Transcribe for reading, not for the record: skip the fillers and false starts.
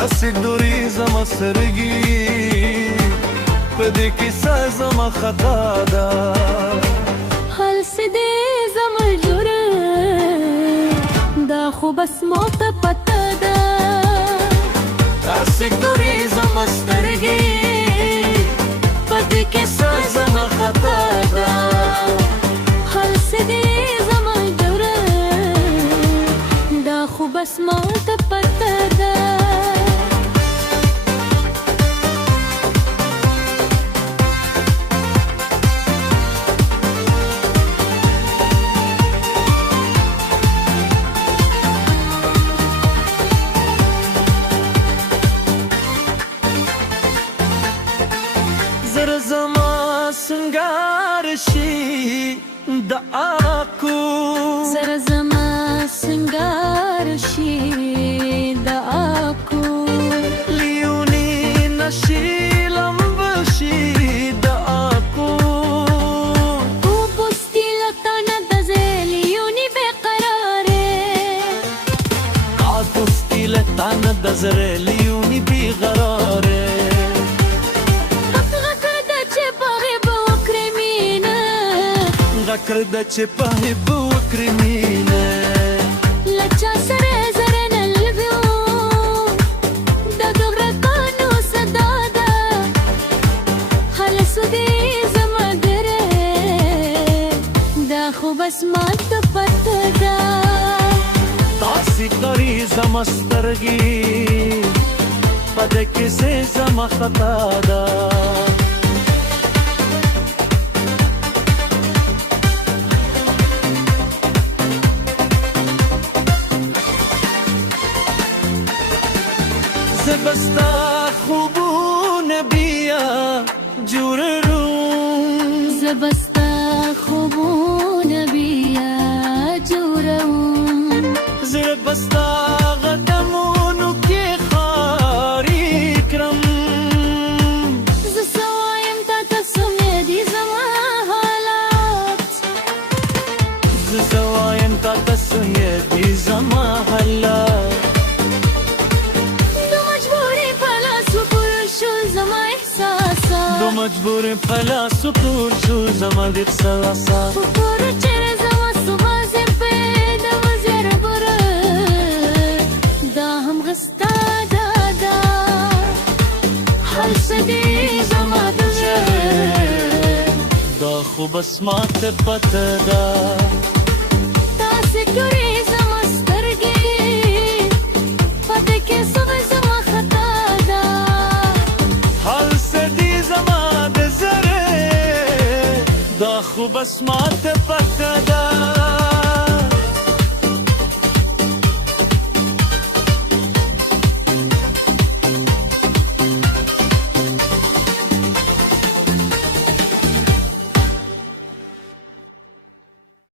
تاسې ګوري زما سترګې په دې کیسه زما خطا ده هل څه دې زما جرم دا خو بس ما ته پته ده تاسې ګوري زما سترګې په دې کیسه زما خطا ده هل څه دې زما جرم دا خو بس ما ته پته ده زر زما سنگار شي د آکو زر زما سنگار شي د آکو لیونی نشي لمب شي د آکو تو پستی لتانا د لیونی بیقراره کاتستی لتانا د لیونی بیقراره غکر د چې په هب وکړې مینه لچا سره زره نلګو د دغره کانو صدا ده هل سودې زما ګره دا خو بس ما ته پته ده تاسې ګوري زما سترګې په دې کیسې زما خطا ده زبستا خوبونه بیا جوړوم زبستا خوبونه بیا جوړوم زبستا قدمونو کې خاري کرم زه څه وایم تاته څومره دي زما حالات زه څه وایم تاته څومره دي زما حالات دو مجبور پلا سپور شو زما د احساسات پور چیرې زما صبح زه پیدا وزیر بره دا هم غستا دا هل څه دې زما د دا خو بس ماته پته ده تاسې ګورې زما سترګې په دې کې څه زما خطا ده هل څه دې زما د زړه دا خو بس ماته پته ده